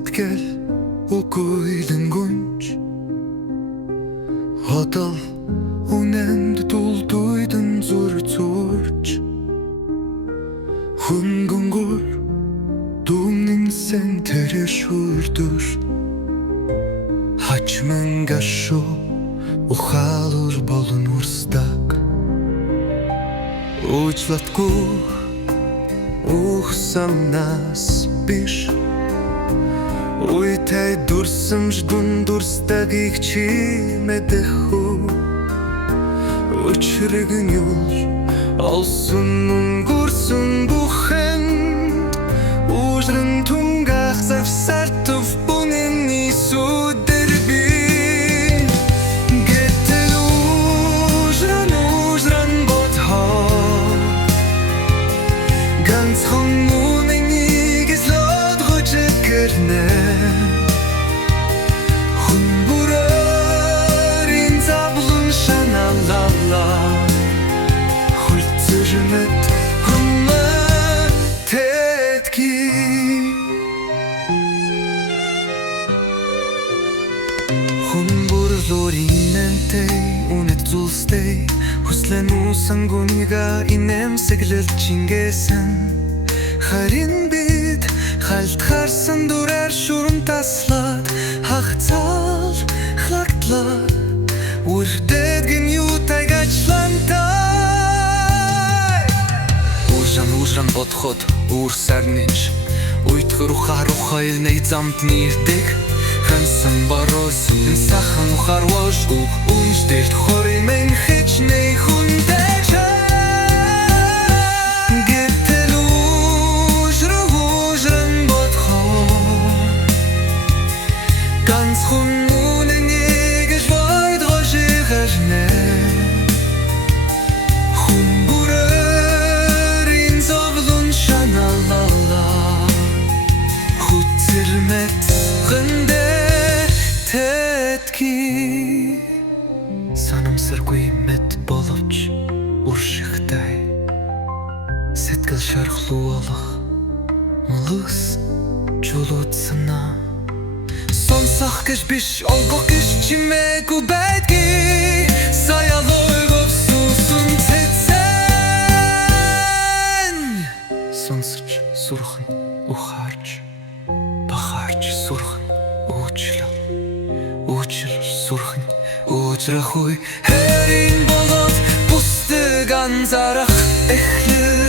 Setkal okuydun gunç Hadal unendi tulduydun zurturç Hungungur Dumnin sen tereşurdur Haçmın gaşo Uhalur bolun urstak Uçlatku Ухсам нас биш Уйтай дурсам ждун дурстагих чи медеху Uçurgun yol Olsun gursun buhen Ujrın tungah zafsartuf bunin isu derbi Getel ujran botha Ganz honmunen igis lod gocekerne Hun burarin zablun şanalala Hultzürmet hunma tetki Hun burzorinentey unet zulstey Huslenu sanguniga inem seglil çingesen Harin bit Halt harsan durar şurun taslat Hachtal Hlaktla Urdedgin yutay gaçlantay Ужран подход урсарнинч Уйтхы руха илней замт нирдик Хансан барос инсахан ухарвош ух унштельт хори мен хечней хундеча Getel ujran bodho Ganz hunmunen iges void rogererne Hun burarin zovlun şanalala Hutzirmet gınde tetki Sanım sırguymet bolupç urşıktay Setkal şarklı olaq Mulus çulutsına Son sahkış biş olgok işçime gubetki Sayaloy gopsusun tetsen Son sıç surxın uharç Baharç surxın uçla Uçır surxın uçrahuy Herin bolot bustu ganzaraq Ehli